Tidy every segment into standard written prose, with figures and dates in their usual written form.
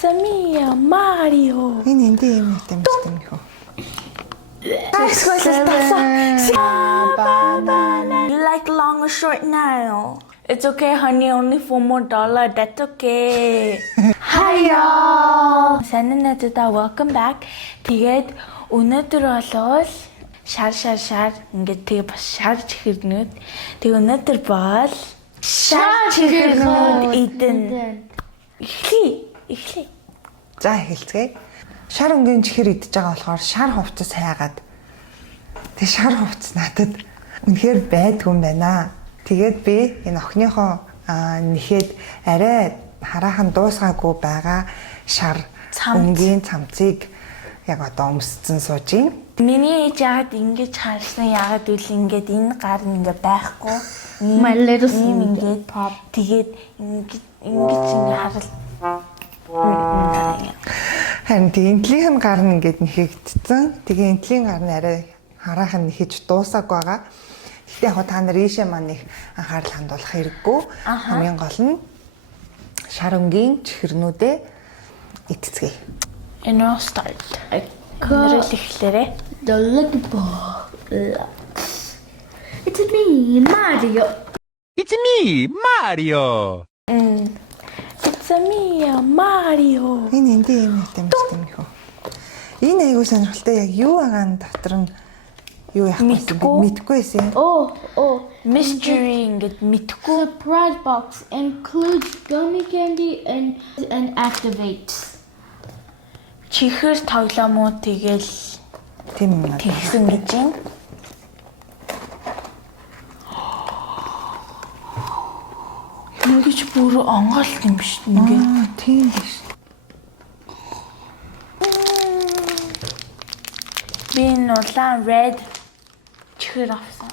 Samia Mario. Hindi юм хөө. You like long or short now? It's okay, honey. Only $4 more. That's okay. Hi, y'all. Sana natata. Welcome back. Тэгээд өнөөдөр болол шар ингээд тэгээ бас шар чихэрнүүд. Тэг өнөөдөр бол шар чихэрнүүд идэн. Эхлэе. За эхэлцгээе. Шар өнгийн чихэр идэж байгаа болохоор шар хувцас хайгаад. Тэг шар хувцас надад үнэхээр байдгүй юм байна. Тэгээд би энэ охиныхоо нэхэд арай хараахан дуусгаагүй байгаа шар өнгийн цамцыг яг одоо өмсцэн сууж юм. Миний ээж яагаад ингэж харсан яагаад гэвэл ингээд энэ гар нь ингээд байхгүй. My little ингээд pop. Тэгээд ингэж харал. Харин энтлийн гар нь ингээд нэхэгдсэн. Тэгээ энтлийн гар нь арай хараахан нэхэж дуусаагүй байгаа. Гэтэ яг та нар ийшээ маань их анхаарал хандуулах хэрэггүй. Хамгийн гол нь шар өнгийн чихэрнүүдээ идцгээе. And I'll start. Нэрэл эхлээрээ. The little box. It's me, Mario. It's me, Mario. It's me, Mario. Энэ энди юм хөө. Энэ айгуу сонирхолтой яг юу агаан дотор нь юу яах вэ? Мэдгүй байсан. Oh. Mystery ингээд мэдгүй. Surprise box includes gummy candy and activates. Чихэр тоглоомоо тэгэл Тийм юм аа. тэгсэн гэж юм. Ингэж бүр онгоолт юм биш ингээд. Тийм биш. Би улаан red чихэр авсан.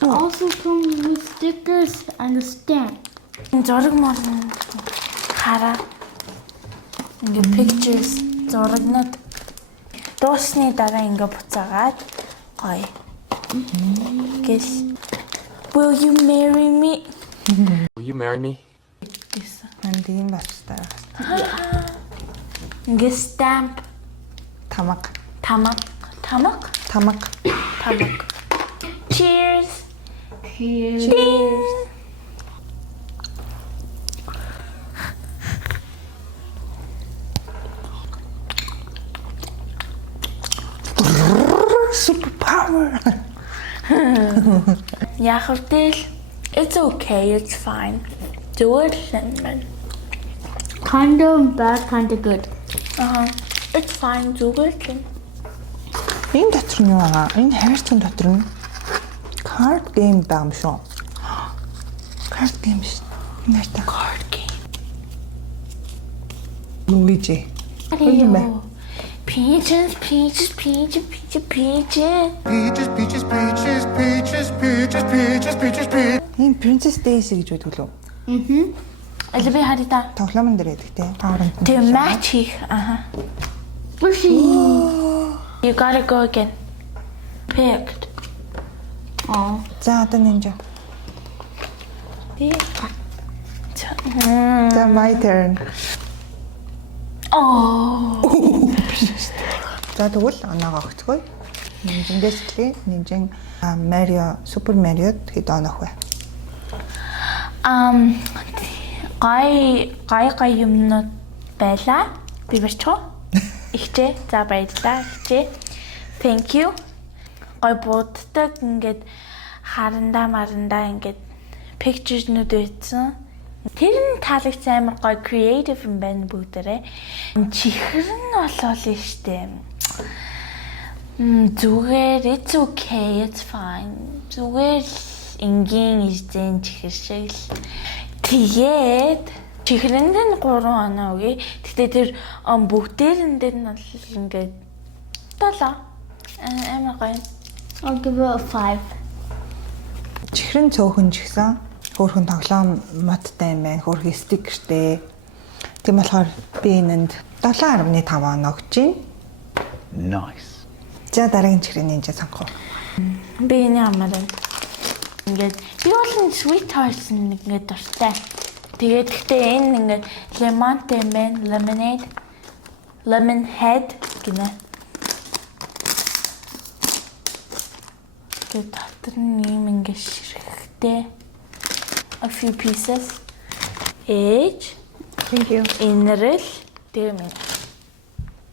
Also comes with stickers and a stamp. Зураг морн хараа. Ингээд pictures зурагнууд дуусны дараа ингээд буцаагаад гоё. Гэл. Will you marry me? Will you marry me? Энд юм бастай. Ингээд stamp Тамаг. Cheers. Super power. Яхавдэл it's okay, it's fine. Do it, man. Kinda bad, kinda good. It's fine, do it. Энэ дотор нь юу аа? Энэ хайрцаг дотор нь card game байгаа юм шүү. Card game шүү. Нэртэй Card game. Luigi. Mario. Peaches. Peaches. Энэ Princess Daisy гэж байдаг лөө. Аль би харита. Тоглоомн дээр байдаг те. Тавранд. Тэг match хийх. Bushy. You gotta go again. Picked. Oh. За одоо ninja. Mm. За my turn. Oh. За тэгвэл оноогоо өгцгөө. Нинжэндээс эхлэе. Нинжэн Mario, Super Mario хэд онох вэ? Гай юмнууд байла. Би бачгаа. Ихтэй. За баярлалаа. Ихтэй. Thank you. Гой буддаг ингээд харандаа ингээд pictures-нууд байсан. Тэр нь таалагдсан амар гой creative юм байна бүгдээрээ. Чихэр нь болоо л штэ. Зүгээр it's okay, it's fine. Зүгээр энгийн изэн чихэр шиг л. Тэгээд чихрэнд нь 3 оноо үгүй. Гэтэ тэр бүгдээрэндээ нь бол ингээд 7. Амар гоё. I'll give it a 5. Чихрэн цөөхөн ч гэсэн хөөрхөн тоглоом модтай юм байна. Хөөрхөн стикертэй. Тийм болохоор би энэнд 7.5 оноо өгч байна. Nice. За дараагийн чихрийн нинжа сонгох. Би энэ ямар юм. Ингээд би бол sweet hearts нэг ингээд дуртай. Тэгээд гэхдээ энэ ингээд лимонтэй юм байна. Lemonade. Lemon head гинэ. Тэгээд дотор нь юм ингээд ширхтэй. A few pieces. Each. Thank you. Инрэл. Тэгээ минь.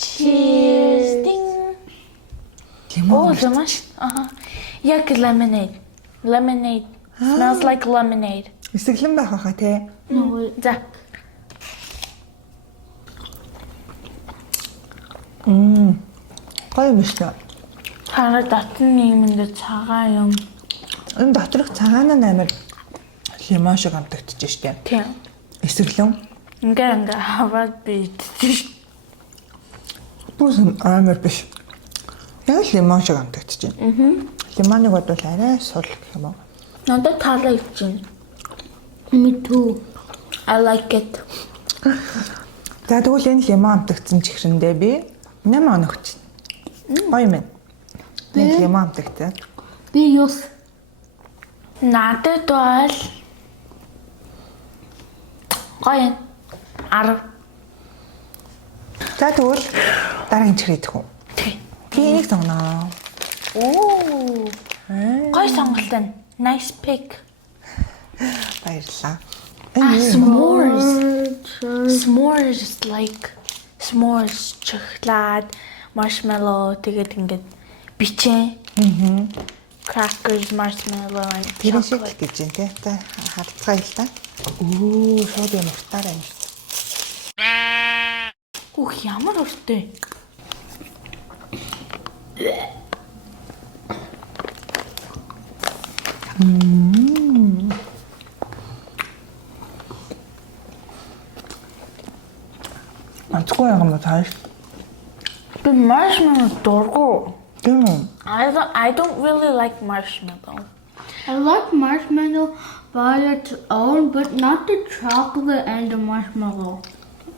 Cheers. Ding. Лимон. Лимон. Аха. Яг lemonade. Lemonade. Smells like lemonade. Эсэглэн байх хаа те. За. Гоё юм шүү. Хараа дотор нь юм ингээд цагаан юм. Энэ доторх цагаан нь амар лимон шиг амтагдчих штеп. Тийм. Эсэглэн. Ингээ хаваад би идчих. Бүс амар биш. Яг лимон шиг амтагдчих. Лимоныг бодвол арай сул гэх юм уу? Надад таалагдчихэв. Me too. I like it. За тэгвэл энэ лимон амтагдсан чихрэндээ би 8 хоног өгч. Гоё юм байна. Нэг лимон амтагдсан. Би юус. Надад бол гоё 10. За тэгвэл дараагийн чихрээ идэх үү? Би энийг сонгоноо. Оо. Гоё сонголт байна. Nice pick. Баярлалаа. S'mores. S'mores like s'mores chocolate, marshmallow тэгээд ингээд бичээ. Crackers, marshmallow and Тэр шиг chocolate. гэж юм те. За харцгаая л та. Оо, шууд юм утаарай юм шүү. Ух, ямар уртай. Анцгүй юм уу тааш? Би marshmallow дургу. Тийм үү? I don't really like marshmallow. I like marshmallow by its own, but not the chocolate and the marshmallow.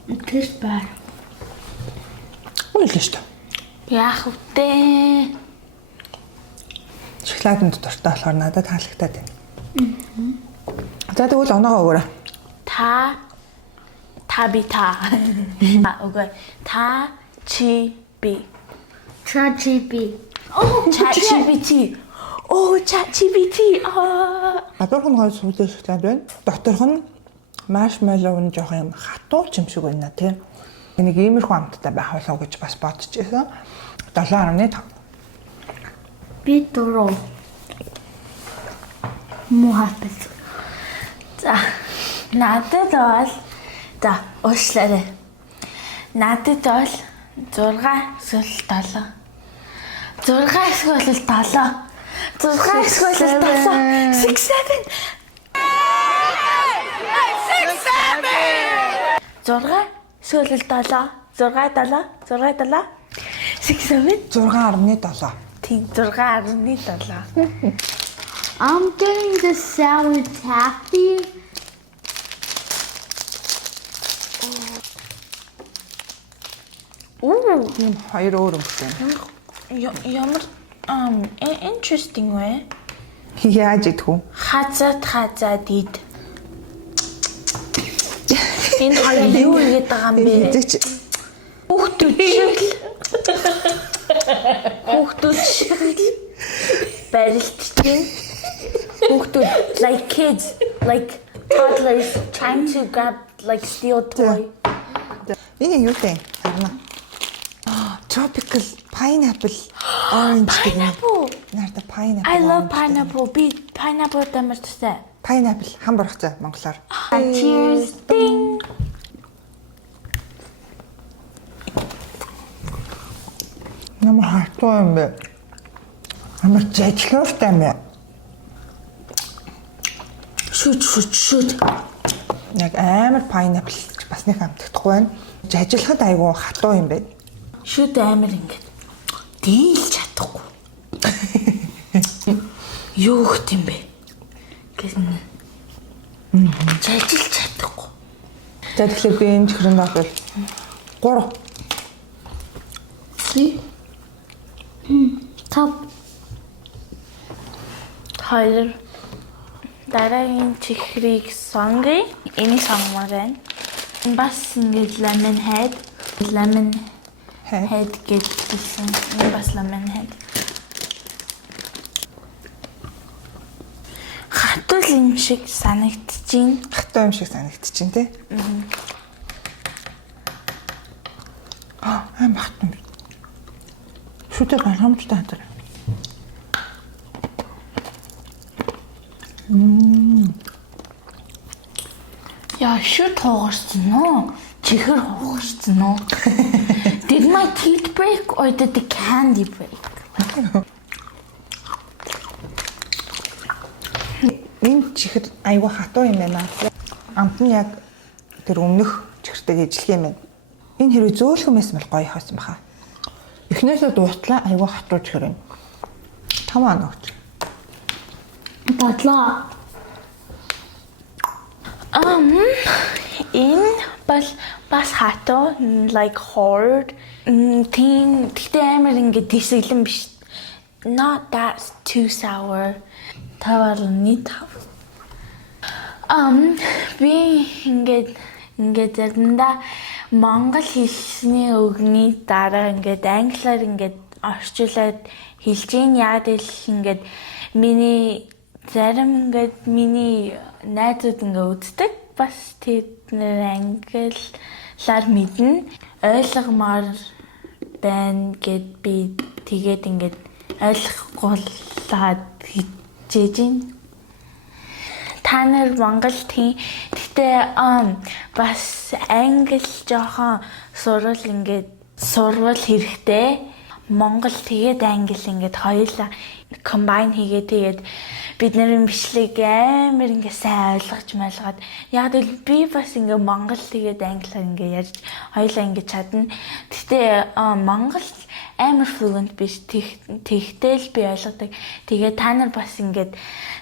It tastes bad. Үгүй л шүү. Яах вэ? Шоколадын дуртай болохоор надад таалагдаад байна. За тэгвэл оноогоо өгөөрэй. Үгүй. Та чи би. ChatGPT. Oh, ChatGPT. Oh, ChatGPT. Гадуурх нь гоё сүүлийн шоколад байна. Доторх нь маршмеллоу нь жоох юм хатуу ч юм шиг байна тийм. Нэг иймэрхүү амттай байх болов гэж бас бодож байсан. 7.5. Би дуруу. Муу хапс. За. Надад бол за, уушлаарай. Надад бол 6 эсвэл 7. 6 эсвэл 7. 6 эсвэл 7. 6 7. 6 эсвэл 7. 6 6.7. Тийм 6.7. I'm getting the sour taffy. Ooh, Тийм хоёр өөр өнгөтэй. ямар interesting вэ? Яаж идэх үү? Хазаад ид. Энэ хоёр юу игээд байгаа юм бэ? Эзэгч Хүүхдүүд шиг барилдчихин. Хүүхдүүд like kids, like toddlers trying to grab like steal toy. энэ юу вэ? Харна. Tropical pineapple orange гэдэг нь. Pineapple. Нарта pineapple. I love orange pineapple. Би pineapple тамар тустай. гэдэг. Pineapple хам бургацаа монголоор. Cheers. Ding. Ямар хатуу юм бэ? Амар жижигхэнтэй юм бэ? Шүт. Яг амар pineapple ч бас нэг амтдахгүй байна. Жажилахад айгүй хатуу юм байна. Шүт амир ингээд дийлж чадахгүй. Юу гэх юм бэ? Гэсэн. Жажилж чадахгүй. За тэгэхээр би энэ чихрэнд бол 3. See? Top. 2. дараагийн чихрийг сонгоё. Энийг сонгомоор байна. Бас ингэж lemon head гэдсэн. Энэ бас lemon head. Хатуул юм шиг санагдчихээн. Хатуу юм шиг санагдчихээн тий. Аа махтан. Шүтээ гайхамжтай хатар. Яа, шүт хоогарсан уу? Чихэр хоогарсан уу? Did my teeth break or did the candy break? Энэ чихэр айгүй хатуу юм байна. Амт нь яг тэр өмнөх чихэртэй ижлэх юм байна. Энэ хэрэг зөөлхөн байсан бол гоё хоосон баха. Эхнээсээ дуустлаа айгүй хатуу чихэр юм. 5 оногч. Бодлоо. Энэ бас хатуу like hard. Тийм тэгтээ амар ингэ тисэглэн биш. Not that too sour. Таварны тав. Би ингээд заримдаа монгол хэлний үгний дараа ингээд англиар ингээд орчуулад хэлж ийн яад ил ингээд миний зарим ингээд миний найзууд ингээд үздэг бас тэд нэр англиар мэднэ ойлгомоор байна гэд би тэгээд ингээд ойлгуулаад хичээж та нар монгол тийм гэхдээ бас англи жоохон сурвал хэрэгтэй монгол тэгээд англи ингээд хоёулаа комбайн хийгээ тэгээд бидний бичлэг амар ингээ сайн ойлгоод яг л би бас ингээ монгол тэгээд англиар ингээ ярьж хоёулаа ингээ чадна. Гэхдээ монгол амар fluent биш тэгтэл би ойлгодог. Тэгээд та нар бас ингээ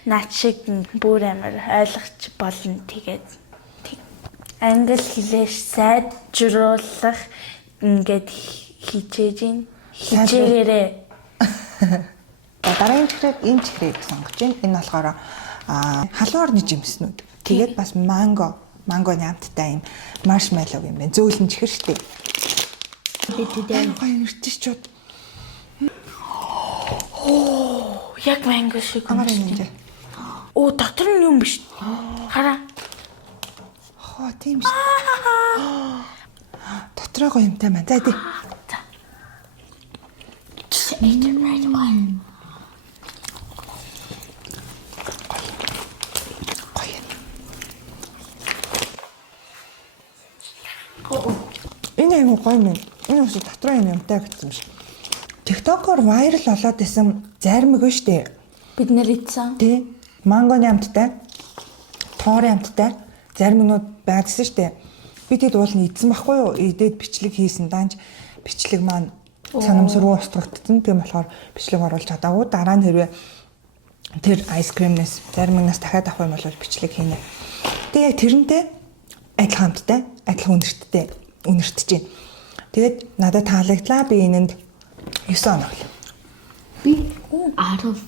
наад шиг бүр амар ойлгож болно тэгээд англи хэлээр сайжруулах ингээд хичээгээрээ. Дараагийн чихрийг энэ чихрийг сонгож байна. Энэ болохоор халуун орны жимснүүд. Тэгээд бас манго нямттай юм маршмеллоу юм байна. Зөөлөн чихэр штэ. Тэгээд гоё ирчихчүүд. Яг манго шиг Амар юм дээ. Оо дотор нь юм биш. Хараа. Хоо тийм шүү. Дотроо гоё юмтай маань. За тий. Just eat it right away. Энэ аймаг гоё юм. Энэ үс дотроо юмтай гэсэн юм шиг. TikTok-оор viral болоод исэн зармиг ба штэ. Бид нэр идсэн. Тий. Манго нямттай. Тоорын амттай зармигнууд байдсан штэ. Би тэд уулын идсэн байхгүй юу? Идээд бичлэг хийсэн данж бичлэг маань санамсруу устгагдсан. Тийм болохоор бичлэг оруулж чадаагүй. Дараа нь хэрвээ тэр айскримнес зармигнаас дахиад авах юм бол бичлэг хийнэ. Тэгээ тэрнтэй адилхан амттай, адилхан үнэртэж байна. Тэгээд надад таалагдлаа. Би энэнд 9 оног. Би out of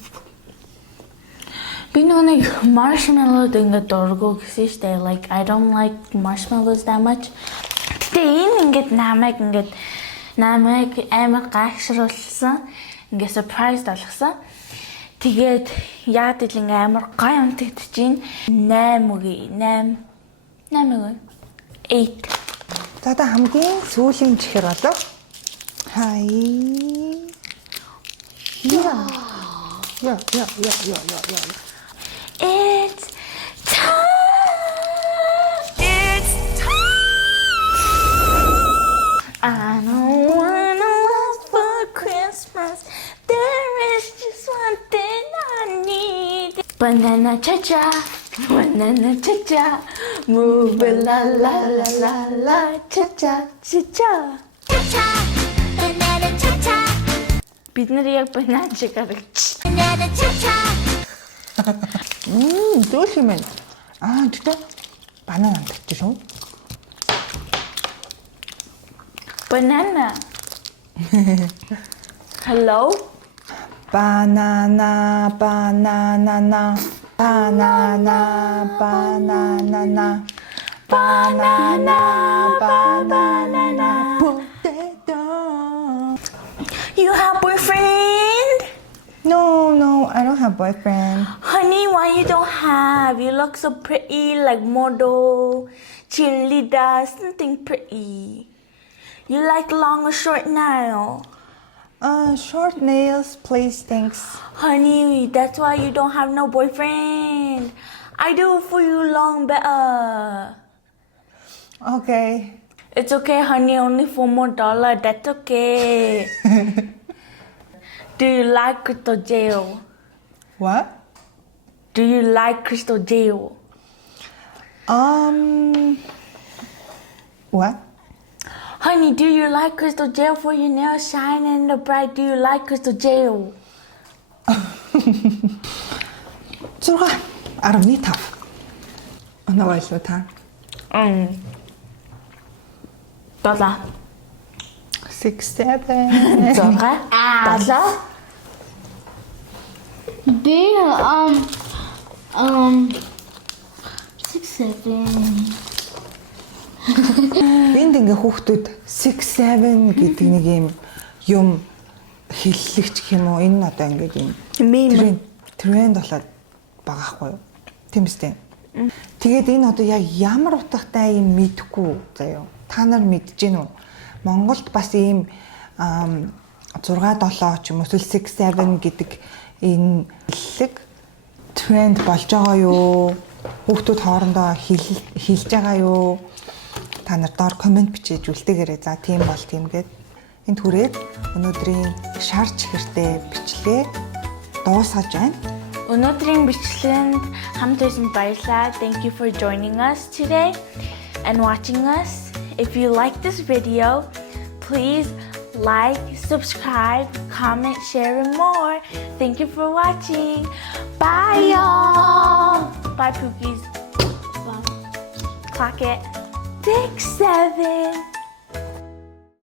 Би нэг marshmallow ингээд дургу гэсэн штэ. Like I don't like marshmallows that much. Гэтэ энэ ингээд намайг амар гайхшруулсан. Ингээд surprise болгосон. Тэгээд яад л ингээд амар гай унтагдаж байна. 8 үгүй. 8. За та хамгийн сүүлийн чихэр болов. Хай. Я. It's time. It's time. I don't wanna love for Christmas. There is just one thing I need. Banana cha-cha, move it la la la la la, cha-cha, cha-cha. Cha-cha, banana cha-cha, Бид нар яг банан шиг харагч. banana cha-cha. Зөөл юм байна. Тэгтээ банан амтч шүү. Banana. Hello? Banana. Banana, banana, banana, banana, potato. You have boyfriend? No, I don't have boyfriend. Honey, why you don't have? You look so pretty, like model, cheerleader, something pretty. You like long or short nail? Short nails, please, thanks. Honey, that's why you don't have no boyfriend. I do it for you long better. Okay. It's okay, honey, only $4 more. That's okay. Do you like Crystal Jail? What? Do you like Crystal Jail? What? Honey, do you like Crystal Jail for your nails shine and the bright? Do you like Crystal Jail? 6.5. Оноо ойлоо та. Долоо. 6, 7. 6. They 6, 7. Энд ингээ хүүхдүүд 6, 7 гэдэг нэг юм хэллэгч гэх юм уу? Энэ одоо ингээд юм тренд болоод байгаа хгүй юу? Тийм үстэй. Тэгээд энэ одоо яг ямар утгатай юм мэдэхгүй заяа. Та нар мэдэж гин үү? Монголд бас ийм 6, 7 ч юм уу 6, 7 гэдэг энэ хэллэг тренд болж байгаа юу? Хүүхдүүд хоорондоо хэлж байгаа юу? Та нар доор комент бичиж үлдээгээрэй. За тийм бол тийм гээд энд хүрээд өнөөдрийн шар чихэртэй бичлэгээ дуусгаж байна. Өнөөдрийн бичлэгэнд хамт байсан баярлалаа. Thank you for joining us today and watching us. If you like this video, please like, subscribe, comment, share, and more. Thank you for watching. Bye, y'all. Bye, Pookies. Clock it. 6, 7.